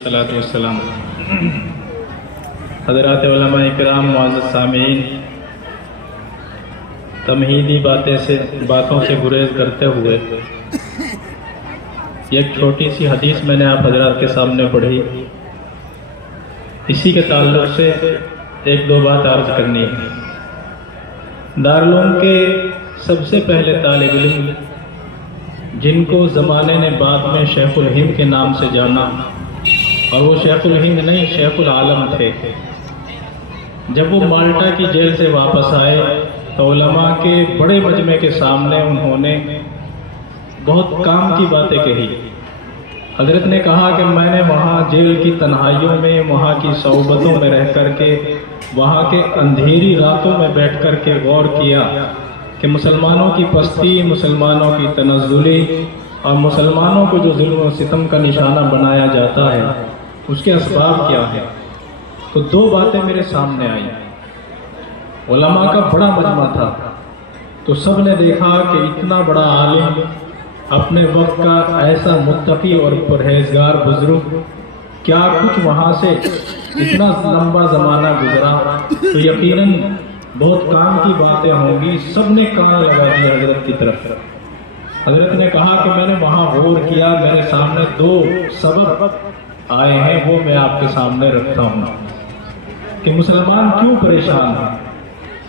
والسلام حضرات علماء اکرام، معزز سامعین، تمہیدی باتوں سے گریز کرتے ہوئے ایک چھوٹی سی حدیث میں نے آپ حضرات کے سامنے پڑھی، اسی کے تعلق سے ایک دو بات عرض کرنی ہے۔ دارالعلوم کے سب سے پہلے طالب علم جن کو زمانے نے بعد میں شیخ الہند کے نام سے جانا، اور وہ شیخ الہند نہیں، شیخ العالم تھے، جب وہ مالٹا کی جیل سے واپس آئے تو علماء کے بڑے مجمع کے سامنے انہوں نے بہت کام کی باتیں کہی۔ حضرت نے کہا کہ میں نے وہاں جیل کی تنہائیوں میں، وہاں کی صحبتوں میں رہ کر کے، وہاں کے اندھیری راتوں میں بیٹھ کر کے غور کیا کہ مسلمانوں کی پستی، مسلمانوں کی تنزلی اور مسلمانوں کو جو ظلم و ستم کا نشانہ بنایا جاتا ہے اس کے اسباب کیا ہے۔ تو دو باتیں میرے سامنے آئیں۔ علماء کا بڑا مجمع تھا تو سب نے دیکھا کہ اتنا بڑا عالم، اپنے وقت کا ایسا متقی اور پرہیزگار بزرگ، کیا کچھ وہاں سے اتنا لمبا زمانہ گزرا تو یقیناً بہت کام کی باتیں ہوں گی۔ سب نے کان لگا دیا حضرت کی طرف۔ حضرت نے کہا کہ میں نے وہاں غور کیا، میرے سامنے دو سبب آئے ہیں، وہ میں آپ کے سامنے رکھتا ہوں کہ مسلمان کیوں پریشان ہیں،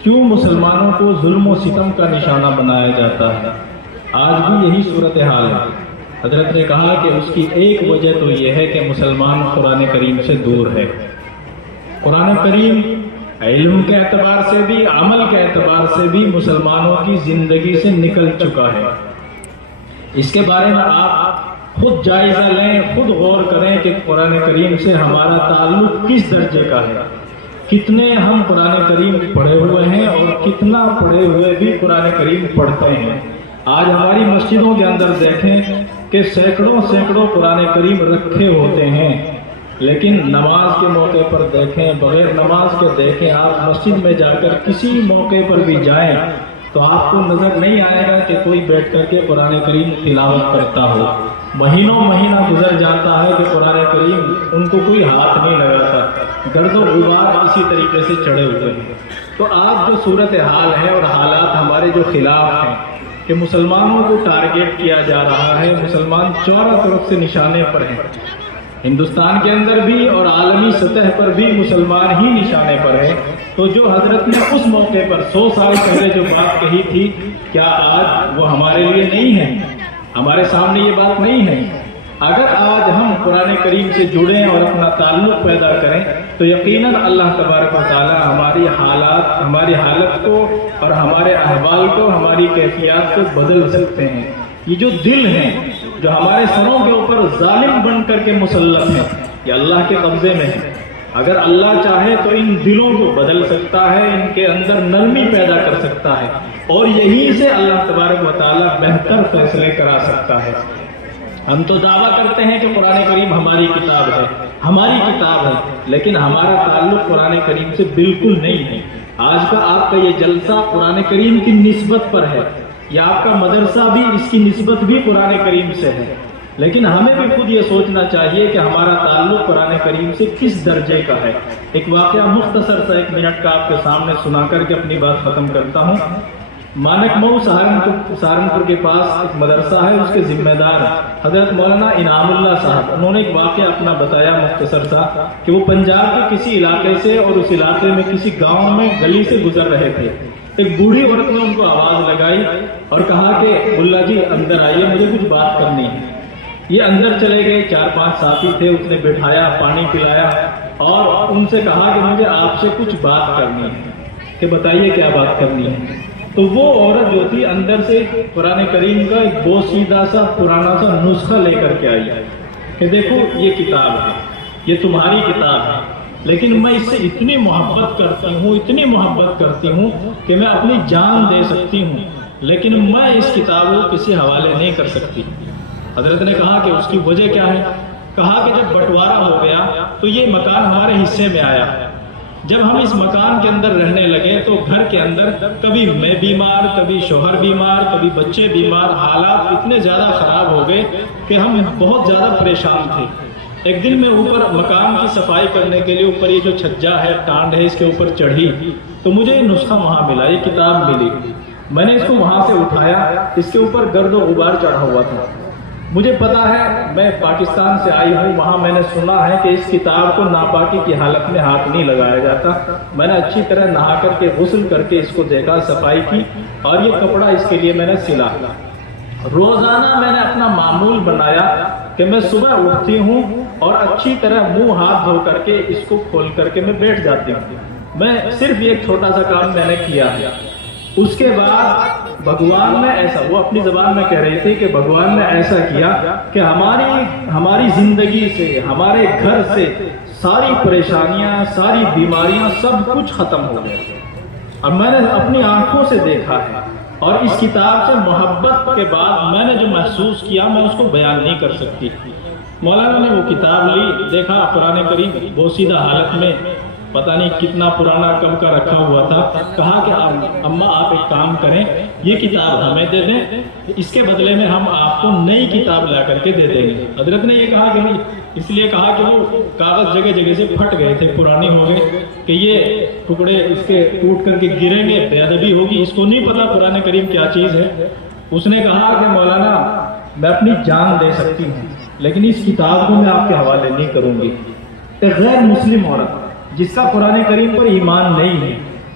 کیوں مسلمانوں کو ظلم و ستم کا نشانہ بنایا جاتا ہے۔ آج بھی یہی صورتحال ہے۔ حضرت نے کہا کہ اس کی ایک وجہ تو یہ ہے کہ مسلمان قرآن کریم سے دور ہے۔ قرآن کریم علم کے اعتبار سے بھی، عمل کے اعتبار سے بھی مسلمانوں کی زندگی سے نکل چکا ہے۔ اس کے بارے میں آپ خود جائزہ لیں، خود غور کریں کہ قرآن کریم سے ہمارا تعلق کس درجے کا ہے، کتنے ہم قرآن کریم پڑھے ہوئے ہیں اور کتنا پڑھے ہوئے بھی قرآن کریم پڑھتے ہیں۔ آج ہماری مسجدوں کے اندر دیکھیں کہ سینکڑوں قرآن کریم رکھے ہوتے ہیں، لیکن نماز کے موقع پر دیکھیں، بغیر نماز کے دیکھیں، آپ مسجد میں جا کر کسی موقع پر بھی جائیں تو آپ کو نظر نہیں آئے گا کہ کوئی بیٹھ کر کے قرآن کریم تلاوت کرتا ہو۔ مہینہ گزر جاتا ہے کہ قرآن کریم ان کو کوئی ہاتھ نہیں لگاتا، گرد و غبار اسی طریقے سے چڑھے ہوئے ہیں۔ تو آج جو صورتحال ہے اور حالات ہمارے جو خلاف ہیں کہ مسلمانوں کو ٹارگیٹ کیا جا رہا ہے، مسلمان چاروں طرف سے نشانے پر ہیں، ہندوستان کے اندر بھی اور عالمی سطح پر بھی مسلمان ہی نشانے پر ہیں۔ تو جو حضرت نے اس موقع پر 100 سال پہلے جو بات کہی تھی، کیا آج وہ ہمارے لیے نہیں ہے؟ ہمارے سامنے یہ بات نہیں ہے؟ اگر آج ہم قرآن کریم سے جڑیں اور اپنا تعلق پیدا کریں تو یقیناً اللہ تبارک و تعالی ہماری حالت کو اور ہمارے احوال کو، ہماری کیفیات کو بدل سکتے ہیں۔ یہ جو دل ہیں جو ہمارے سروں کے اوپر ظالم بن کر کے مسلط ہیں، یہ اللہ کے قبضے میں ہے۔ اگر اللہ چاہے تو ان دلوں کو بدل سکتا ہے، ان کے اندر نرمی پیدا کر سکتا ہے، اور یہیں سے اللہ تبارک و تعالی بہتر فیصلے کرا سکتا ہے۔ ہم تو دعویٰ کرتے ہیں کہ قرآن کریم ہماری کتاب ہے، لیکن ہمارا تعلق قرآن کریم سے بالکل نہیں ہے۔ آج کا آپ کا یہ جلسہ قرآن کریم کی نسبت پر ہے، یا آپ کا مدرسہ بھی اس کی نسبت بھی قرآن کریم سے ہے، لیکن ہمیں بھی خود یہ سوچنا چاہیے کہ ہمارا تعلق قرآن کریم سے کس درجے کا ہے۔ ایک واقعہ مختصر سا 1 منٹ کا آپ کے سامنے سنا کر کے اپنی بات ختم کرتا ہوں۔ مانک مئو سہارنپور کے پاس ایک مدرسہ ہے، اس کے ذمہ دار حضرت مولانا انعام اللہ صاحب، انہوں نے ایک واقعہ اپنا بتایا مختصر سا کہ وہ پنجاب کے کسی علاقے سے اور اس علاقے میں کسی گاؤں میں گلی سے گزر رہے تھے۔ ایک بوڑھی عورت نے ان کو آواز لگائی اور کہا کہ ملا جی اندر آئیے، مجھے کچھ بات کرنی ہے۔ یہ اندر چلے گئے، 4-5 ساتھی تھے، اس نے بٹھایا، پانی پلایا اور ان سے کہا کہ مجھے آپ سے کچھ بات کرنی ہے، کہ بتائیے کیا بات کرنی ہے۔ تو وہ عورت جو تھی اندر سے قرآن کریم کا ایک بوسیدہ سا پرانا سا نسخہ لے کر کے آئی کہ دیکھو یہ کتاب ہے، یہ تمہاری کتاب ہے، لیکن میں اس سے اتنی محبت کرتی ہوں کہ میں اپنی جان دے سکتی ہوں، لیکن میں اس کتاب کو کسی حوالے نہیں کر سکتی۔ حضرت نے کہا کہ اس کی وجہ کیا ہے؟ کہا کہ جب بٹوارا ہو گیا تو یہ مکان ہمارے حصے میں آیا، جب ہم اس مکان کے اندر رہنے لگے تو گھر کے اندر کبھی میں بیمار، کبھی شوہر بیمار، کبھی بچے بیمار، حالات اتنے زیادہ خراب ہو گئے کہ ہم بہت زیادہ پریشان تھے۔ ایک دن میں اوپر مکان کی صفائی کرنے کے لیے اوپر یہ جو چھجا ہے، ٹانڈ ہے، اس کے اوپر چڑھی تو مجھے یہ نسخہ وہاں ملا، یہ کتاب ملی۔ میں نے اس کو وہاں سے اٹھایا، اس کے اوپر گرد و غبار چڑھا ہوا تھا۔ مجھے پتا ہے، میں پاکستان سے آئی ہوں، وہاں میں نے سنا ہے کہ اس کتاب کو ناپاکی کی حالت میں ہاتھ نہیں لگایا جاتا۔ میں نے اچھی طرح نہا کر کے غسل کر کے اس کو دیکھا، صفائی کی، اور یہ کپڑا اس کے لیے میں نے سلا۔ روزانہ میں نے اپنا معمول بنایا کہ میں صبح اٹھتی ہوں اور اچھی طرح منہ ہاتھ دھو کر کے اس کو کھول کر کے میں بیٹھ جاتی ہوں۔ میں صرف ایک چھوٹا سا کام میں نے کیا ہے۔ اس کے بعد بھگوان نے ایسا، وہ اپنی زبان میں کہہ رہی تھی کہ بھگوان نے ایسا کیا کہ ہماری زندگی سے، ہمارے گھر سے ساری پریشانیاں، ساری بیماریاں، سب کچھ ختم ہو گیا۔ اب میں نے اپنی آنکھوں سے دیکھا ہے، اور اس کتاب سے محبت کے بعد میں نے جو محسوس کیا میں اس کو بیان نہیں کر سکتی۔ مولانا نے وہ کتاب لی، دیکھا قرآن کریم بوسیدہ حالت میں، پتہ نہیں کتنا پرانا کب کا رکھا ہوا تھا۔ کہا کہ اماں آپ ایک کام کریں، یہ کتاب ہمیں دے دیں، اس کے بدلے میں ہم آپ کو نئی کتاب لا کر کے دے دیں گے۔ حضرت نے یہ کہا کہ نہیں، اس لیے کہا کہ وہ کاغذ جگہ جگہ سے پھٹ گئے تھے، پرانی ہو گئے، کہ یہ ٹکڑے اس کے ٹوٹ کر کے گریں گے، بے ادبی ہوگی، اس کو نہیں پتا قرآن کریم کیا چیز ہے۔ اس نے کہا کہ مولانا میں اپنی جان دے سکتی ہوں لیکن اس کتاب کو میں آپ کے حوالے نہیں کروں گی۔ ایک غیر مسلم عورت جس کا قرآن کریم پر ایمان نہیں ہے،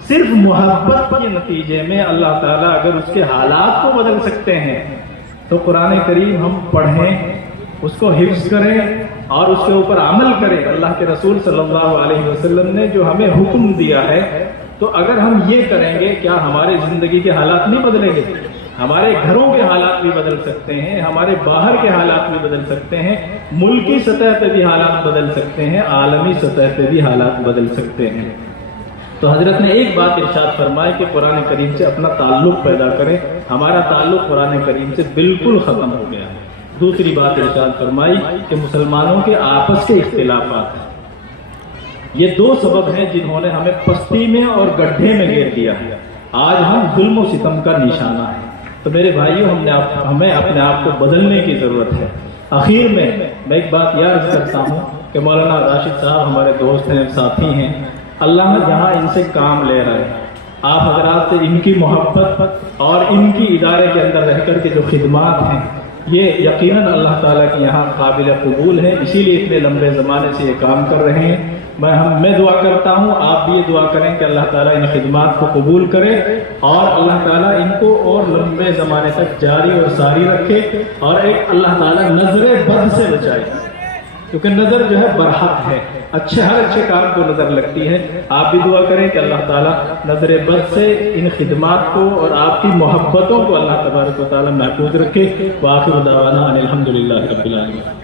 صرف محبت کے نتیجے میں اللہ تعالیٰ اگر اس کے حالات کو بدل سکتے ہیں تو قرآن کریم ہم پڑھیں، اس کو حفظ کریں اور اس کے اوپر عمل کریں۔ اللہ کے رسول صلی اللہ علیہ وسلم نے جو ہمیں حکم دیا ہے، تو اگر ہم یہ کریں گے، کیا ہمارے زندگی کے حالات نہیں بدلیں گے؟ ہمارے گھروں کے حالات بھی بدل سکتے ہیں، ہمارے باہر کے حالات بھی بدل سکتے ہیں، ملکی سطح پہ بھی حالات بدل سکتے ہیں، عالمی سطح پہ بھی حالات بدل سکتے ہیں۔ تو حضرت نے ایک بات ارشاد فرمائی کہ قرآن کریم سے اپنا تعلق پیدا کریں۔ ہمارا تعلق قرآن کریم سے بالکل ختم ہو گیا ہے۔ دوسری بات ارشاد فرمائی کہ مسلمانوں کے آپس کے اختلافات، یہ دو سبب ہیں جنہوں نے ہمیں پستی میں اور گڈھے میں گھیر دیا ہے۔ آج ہم ظلم و ستم کا نشانہ ہے۔ تو میرے بھائیوں، ہمیں اپنے آپ کو بدلنے کی ضرورت ہے۔ آخر میں ایک بات یاد کرتا ہوں کہ مولانا راشد صاحب ہمارے دوست ہیں، ساتھی ہیں، اللہ نے جہاں ان سے کام لے رہا ہے، آپ حضرات سے ان کی محبت اور ان کی ادارے کے اندر رہ کر کے جو خدمات ہیں، یہ یقیناً اللہ تعالیٰ کی یہاں قابل قبول ہے، اسی لیے اتنے لمبے زمانے سے یہ کام کر رہے ہیں۔ میں دعا کرتا ہوں، آپ بھی یہ دعا کریں کہ اللہ تعالیٰ ان خدمات کو قبول کرے اور اللہ تعالیٰ ان کو اور لمبے زمانے تک جاری اور ساری رکھے، اور ایک اللہ تعالیٰ نظر بد سے بچائے، کیونکہ نظر جو ہے برحق ہے، ہر اچھے کام کو نظر لگتی ہے۔ آپ بھی دعا کریں کہ اللہ تعالیٰ نظر بد سے ان خدمات کو اور آپ کی محبتوں کو اللہ تبارک و تعالیٰ محفوظ رکھے۔ وآخر دعوانا ان الحمدللہ رب العالمین۔